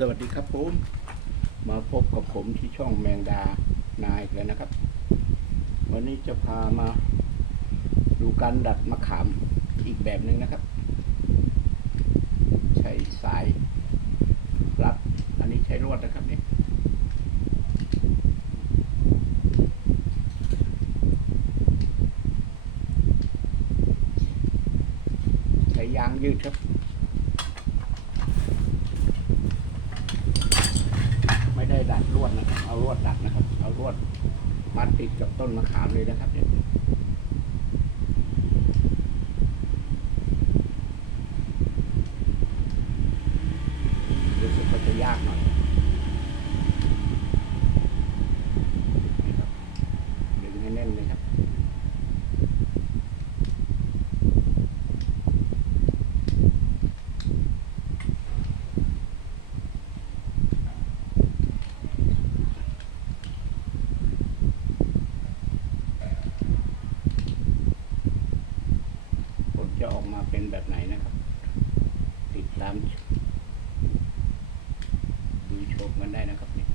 สวัสดีครับผมมาพบกับผมที่ช่องแมงดานายแล้วนะครับ วันนี้จะพามาดูการดัดมะขามอีกแบบหนึ่งนะครับ ใช้สายรัด อันนี้ใช้ลวดนะครับเนี่ยใช้ยางยืดครับ ไม่ได้ดัดล วดนะครับ เอาลวดดัดนะครับ เอาลวดมัดติดกับต้นมะขามเลยนะครับเนี่ยรู้สึกว่าจะยากหน่อยนี่ครับดึงให้แน่นเลยครับ ผลจะออกมา เป็นแบบไหนนะครับ ติดตามดูชมกันได้นะครับเนี่ย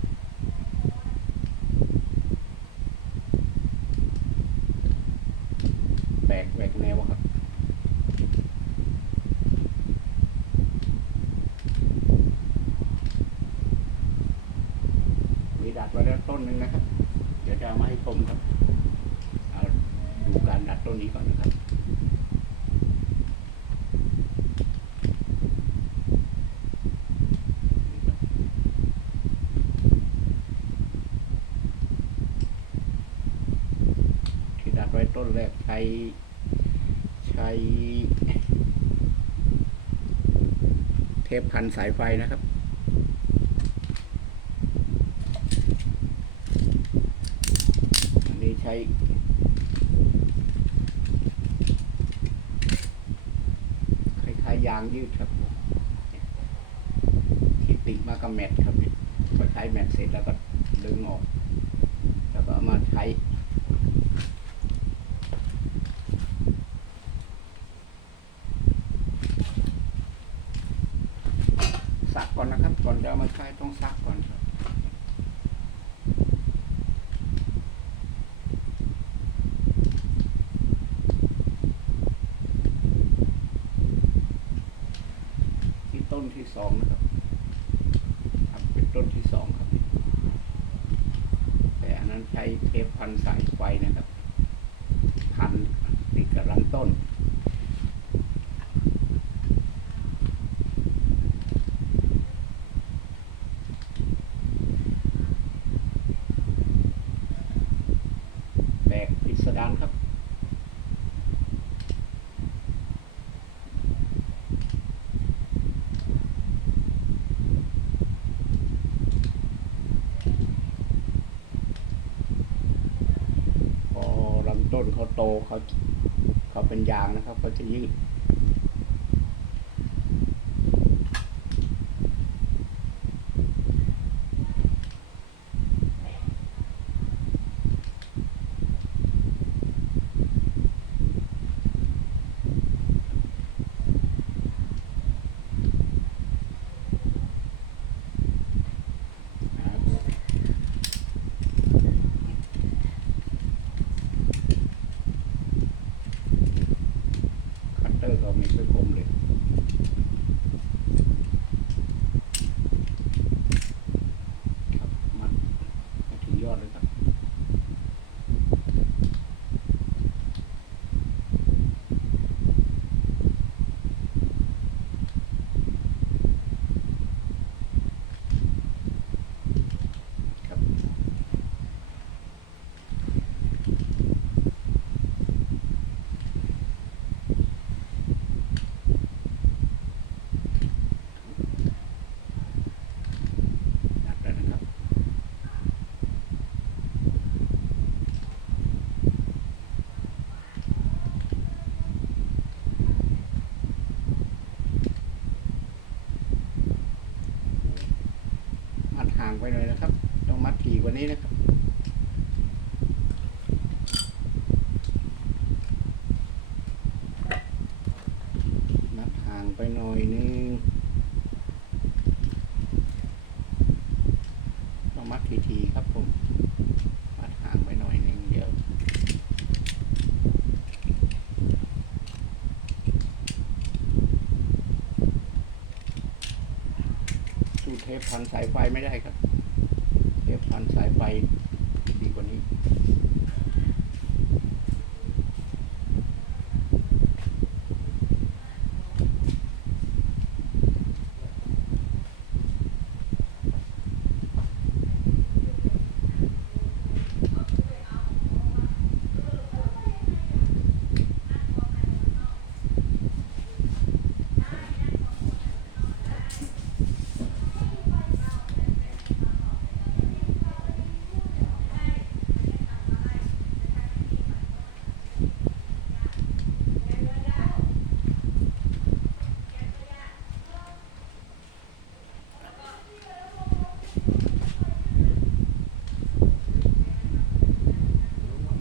แปลกแหวกแนวครับ มีดัดไว้แล้วต้นหนึ่งนะครับ เดี๋ยวจะเอามาให้ชมครับเอาดูการดัดต้นนี้ก่อนนะครับ ที่ดัดไว้ ต้นแรกใช้ใช้เทปพันสายไฟนะครับ อันนี้ใช้คล้ายๆยางยืดครับ ที่ติดมากับแมทครับเนี่ยพอใช้แมทเสร็จแล้วก็ดึงออก แล้วก็มาใช้ ซักก่อนนะครับ ก่อนจะเอามาใช้ต้องซักก่อนครับ ที่ ต้นที่สองนะครับครับเป็นต้นที่สองครับ แต่อันนั้นใช้เทปพันสายไฟนะครับ พันติดกับลำต้นแบกพิสดารครับ พอลำ ต้นเขาโตเขาเขาเป็นยางนะครับเขาจะยืดางไปหน่อยนะครับ ต้องมัดถี่กว่านี้นะครับมัดห่างไปหน่อยนึงต้องมัดถี่ๆครับผมมัดห่างไปหน่อยนึงเดี๋ยวสูตรเทปพันสายไฟไม่ได้ครับ พันสายไฟดีกว่านี้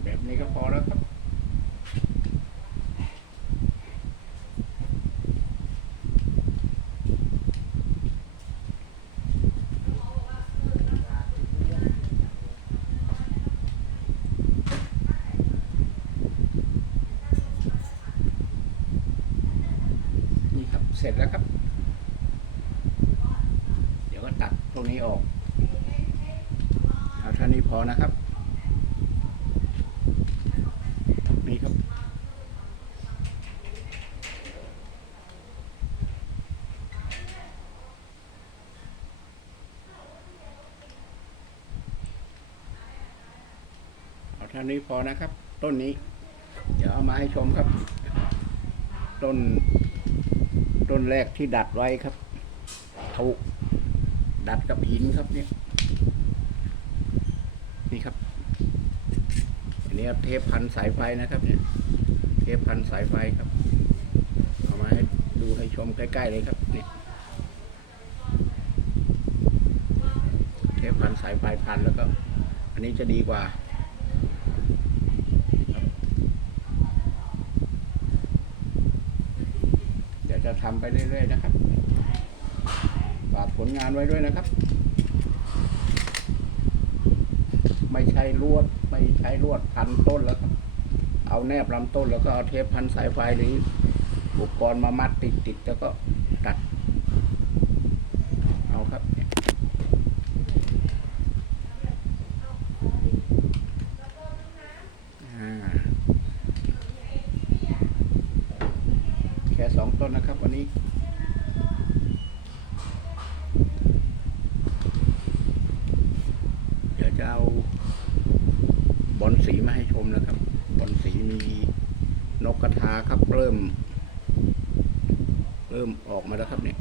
แบบนี้ก็พอแล้วครับ นี่ครับ เสร็จแล้วครับ เดี๋ยวก็ตัดตรงนี้ออก เอาเท่านี้พอนะครับ นี่ครับ เอาเท่านี้พอนะครับ ต้นนี้ เดี๋ยวเอามาให้ชมครับ ต้น ต้นแรกที่ดัดไว้ครับถูกดัดกับหินครับเนี่ย นี่ครับ อันนี้ครับเทปพันสายไฟนะครับ เนี่ย เทปพันสายไฟครับ เอามาให้ดูให้ชมใกล้ๆเลยครับเนี่เทปพันสายไฟพันแล้วก็ อันนี้จะดีกว่าครับเดี๋ยว จะทำไปเรื่อย ๆ นะครับฝากผลงานไว้ด้วยนะครับ ไม่ใช่ลวด ไม่ใช้ลวดพันต้นแล้วครับ เอาแนบลำต้นแล้วก็เอาเทปพันสายไฟหรืออุปกรณ์มามัดติดติดๆแล้วก็ตัด เอาครับเนี่ยอ่าแค่สองต้นนะครับวันนี้ เดี๋ยวจะเอาบ อลสีมาให้ชมนะครับบอลสีมีนกกระทาครับเริ่ม เริ่มออกมาแล้วครับเนี่ย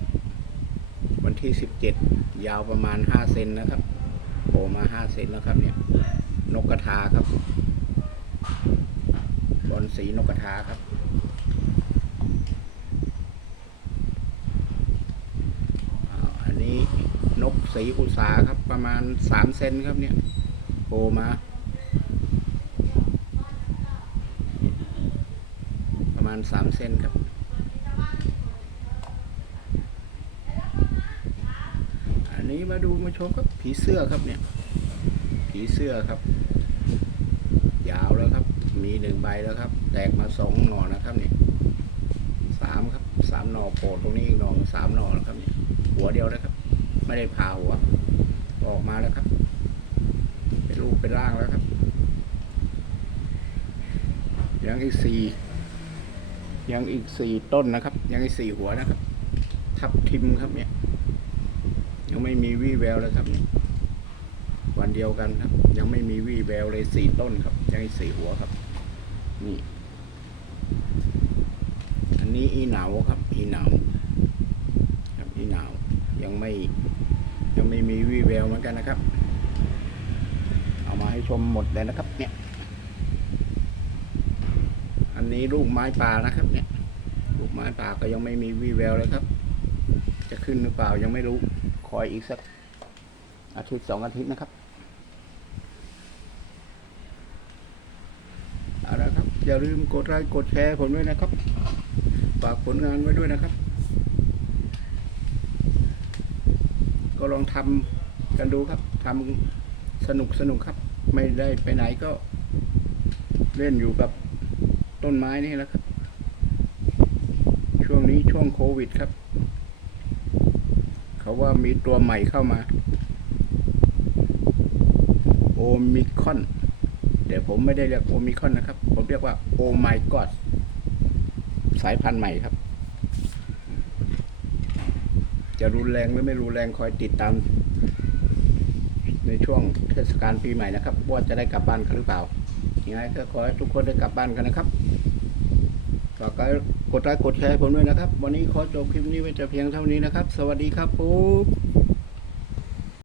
วันที่สิบเจ็ดยาวประมาณห้าเซนนะครับโผล่มาห้าเซนแล้วครับ เนี่ย นกกระทาครับบอลสีนกกระทาครับอันนี้นกสีอุษาครับประมาณสามเซนครับเนี่ยโผล่มา ประมาณ สามเซนครับ อันนี้มาดูมาชมครับผีเสื้อครับเนี่ย ผีเสื้อครับ ยาวแล้วครับ มีหนึ่งใบแล้วครับ แตกมาสองหน่อนะครับเนี่ยสามครับสามหน่อโผล่ตรงนี้อีกหน่อสามหน่อแล้วครับเนี่ยหัวเดียวแล้วครับ ไม่ได้ผ่าหัว ออกมาแล้วครับ เป็นรูปเป็นร่างแล้วครับยังอีกสี่ ยังอีกสี่ต้นนะครับ ยังอีกสี่หัวนะครับ ทับทิมครับเนี่ย ยังไม่มีวี่แววเลยครับเนี่ยวันเดียวกันครับ ยังไม่มีวี่แววเลยสี่ต้นครับ ยังอีกสี่หัวครับ นี่ อันนี้อีหนาวครับ อีหนาวครับอีหนาวยังไม่ยังไม่มีวี่แววเหมือนกันนะครับ เอามาให้ชมหมดเลยนะครับ เนี่ย นี้ลูกไม้ป่านะครับ เนี่ย ลูกไม้ป่าก็ยังไม่มีวี่แววเลยครับ จะขึ้นหรือเปล่ายังไม่รู้ คอยอีกสักอาทิตย์สองอาทิตย์นะครับเอาละครับ อย่าลืมกดไลค์กดแชร์ผมด้วยนะครับ ฝากผลงานไว้ด้วยนะครับ ก็ลองทำกันดูครับทำสนุกสนุกครับ ไม่ได้ไปไหนก็เล่นอยู่กับ ต้นไม้นี่แหละครับ ช่วงนี้ช่วงโควิดครับ เขาว่ามีตัวใหม่เข้ามา โอมิคอน แต่ผมไม่ได้เรียกโอมิคอนนะครับ ผมเรียกว่าโอไมกอดสายพันธุ์ใหม่ครับ จะรุนแรงหรือไม่รุนแรงคอยติดตาม ในช่วงเทศกาลปีใหม่นะครับ ว่าจะได้กลับบ้านกันหรือเปล่ายังไงก็ขอให้ทุกคนได้กลับบ้านกันนะครับ ฝากกดไลค์กดแชร์ผมด้วยนะครับ วันนี้ขอจบคลิปนี้ไว้แต่เพียงเท่านี้นะครับ สวัสดีครับปุ๊บ